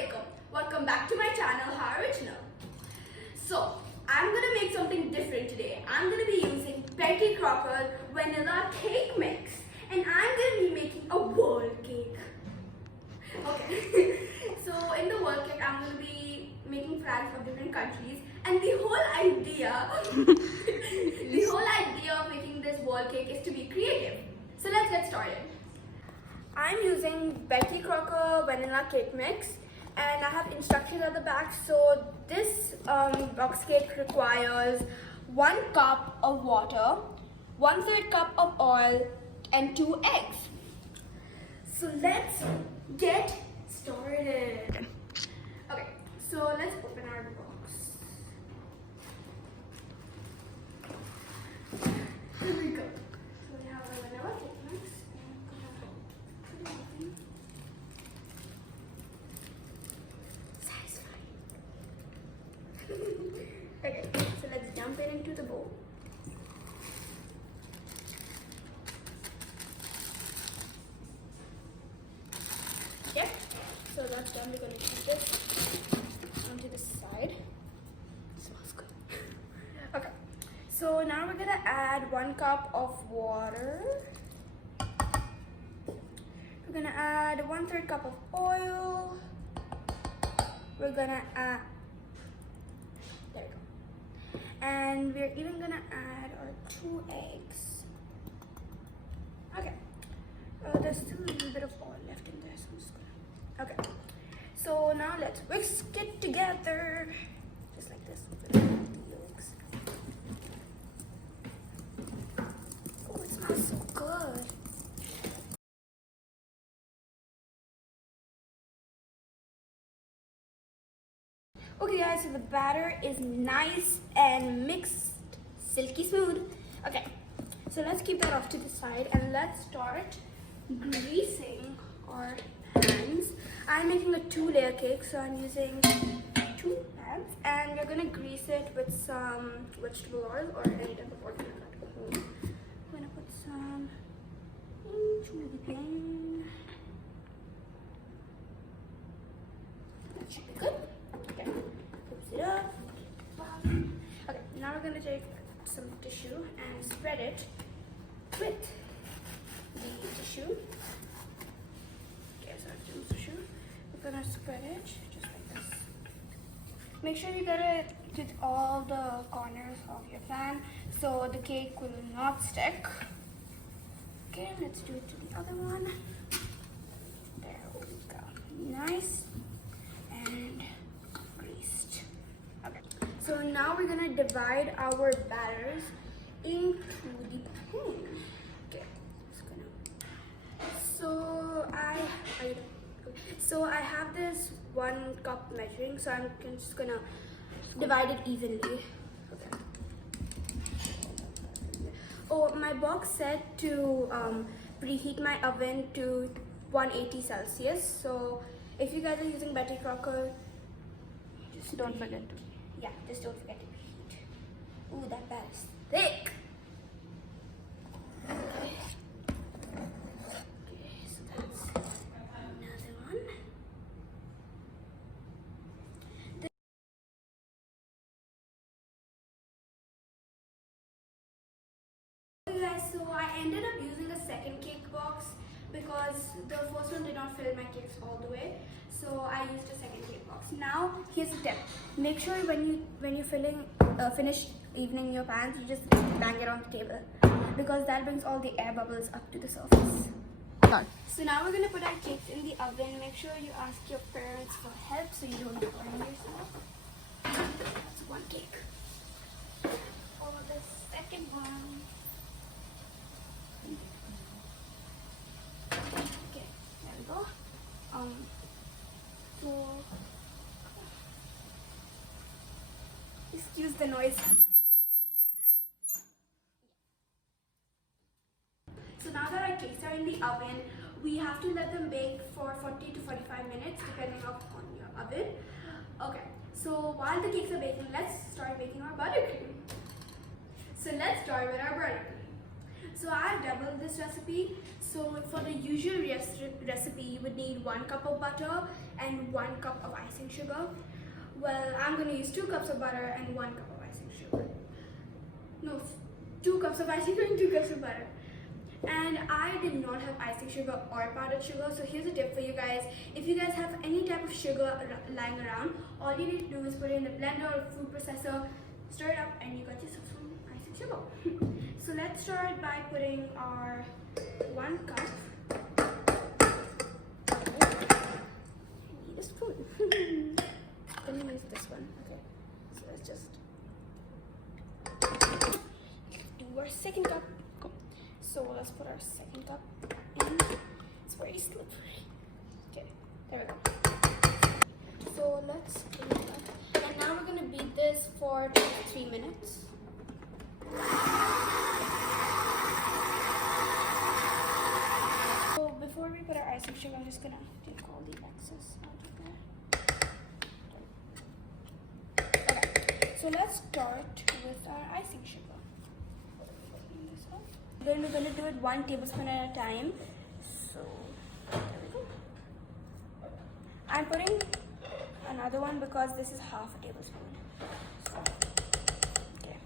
Assalamualaikum. Welcome back to my channel, How Original. So, I'm gonna make something different today. I'm gonna be using Betty Crocker vanilla cake mix, and I'm gonna be making a world cake. Okay. So in the world cake, I'm gonna be making flags of different countries, and the whole idea, of making this world cake is to be creative. So let's get started. I'm using Betty Crocker vanilla cake mix, and I have instructions at the back. So this box cake requires 1 cup of water, 1/3 cup of oil, and 2 eggs. So let's get started. Okay, so let's open our box. Here we go. So we have our vanilla cake mix. Satisfying. Okay, so let's dump it into the bowl. Okay, so that's done. We're going to keep this onto the side. It smells good. Okay, so now we're going to add 1 cup of water. We're going to add 1/3 cup of oil. We're going to add, there we go. And we're even going to add our 2 eggs. Okay, there's still a little bit of oil left in there, so I'm just gonna. Okay, so now let's whisk it together, just like this. The yolks. Oh, it smells so good. Okay guys, so the batter is nice and mixed, silky smooth. Okay, so let's keep that off to the side and let's start greasing our pans. I'm making a 2-layer cake, so I'm using 2 pans, and we're gonna grease it with some vegetable oil or any type of oil you like at home. I'm gonna put some into the pan. That should be good. Okay, close it up. Okay, now we're gonna take some tissue and spread it with the tissue. Okay, so I've done tissue. We're gonna spread it just like this. Make sure you get it to all the corners of your pan so the cake will not stick. Okay, let's do it to the other one. There we go. Nice and greased. Okay, so now we're gonna divide our batters into the pan. Okay, just gonna. So I have this 1 cup measuring, so I'm just gonna divide it evenly. Okay. Oh, my box said to preheat my oven to 180 Celsius. So if you guys are using Betty Crocker, just don't forget to. Yeah, just don't forget to preheat. Ooh, that batter is thick. Okay. Okay, so that's another one. Okay guys, so I ended up using the second cake box because the first one did not fill my cakes all the way. So I used a second cake box. Now here's a tip: make sure when you finish evening your pans, you just bang it on the table because that brings all the air bubbles up to the surface. So now we're gonna put our cakes in the oven. Make sure you ask your parents for help so you don't burn yourself. That's 1 cake. For the second one. Okay, there we go. Excuse the noise. So now that our cakes are in the oven, we have to let them bake for 40 to 45 minutes depending on your oven. Okay, so while the cakes are baking, let's start making our buttercream. So let's start with our buttercream. So I doubled this recipe. So for the usual recipe, you would need 1 cup of butter and 1 cup of icing sugar. Well, I'm going to use 2 cups of butter and 1 cup of icing sugar. No, 2 cups of icing sugar and 2 cups of butter. And I did not have icing sugar or powdered sugar, so here's a tip for you guys. If you guys have any type of sugar lying around, all you need to do is put it in the blender or food processor, stir it up, and you got yourself some icing sugar. So let's start by putting our 1 cup. I need a spoon. Let me use this one. Okay, so let's just do our 2nd cup. So let's put our 2nd cup in. It's very slippery. Okay, there we go. So let's put it up. And now we're gonna beat this for 2 to 3 minutes. So before we put our icing sugar, I'm just gonna take all the excess out of there. Okay, so let's start with our icing sugar. Then we're going to do it 1 tablespoon at a time. So there we go. I'm putting another one because this is half a tablespoon. So, okay.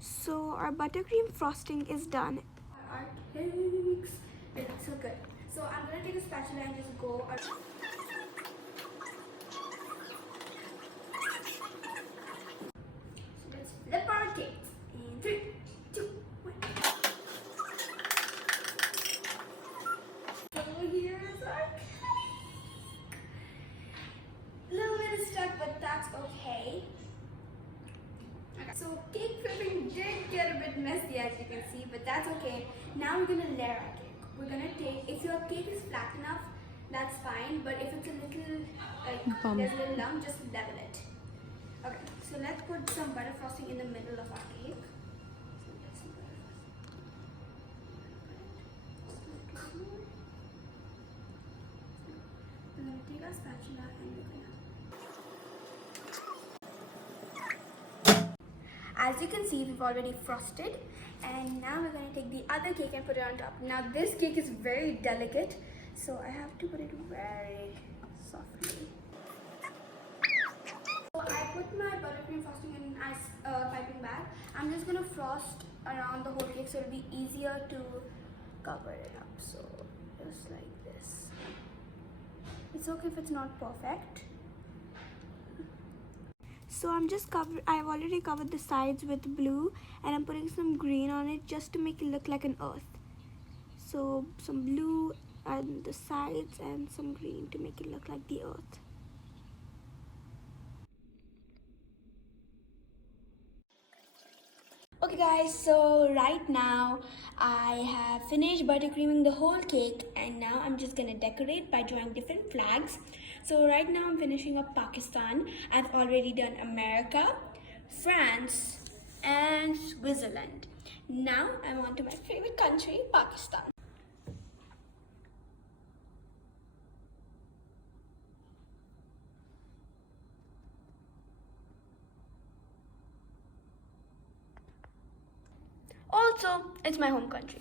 So our buttercream frosting is done. Our cakes. They look so good. So I'm gonna take a spatula and just go. So let's flip our cakes in 3, 2, 1. So here's our cake. A little bit is stuck, but that's okay. So cake flipping did get a bit messy, as you can see, but that's okay. Now we're gonna layer our cake. We're gonna take, if your cake is flat enough, that's fine, but if it's a little, like there's a little lump, just level it. Okay, so let's put some butter frosting in the middle of our cake. So get some butter frosting. We're gonna take our spatula and we're gonna. As you can see, we've already frosted, and now we're going to take the other cake and put it on top. Now this cake is very delicate, so I have to put it very softly. So I put my buttercream frosting in a piping bag. I'm just going to frost around the whole cake so it'll be easier to cover it up. So just like this. It's okay if it's not perfect. So I've already covered the sides with blue, and I'm putting some green on it just to make it look like an earth. So some blue on the sides and some green to make it look like the earth. Okay guys, so right now I have finished buttercreaming the whole cake, and now I'm just gonna decorate by drawing different flags. So right now I'm finishing up Pakistan. I've already done America, France, and Switzerland. Now I'm on to my favorite country, Pakistan. Also, it's my home country.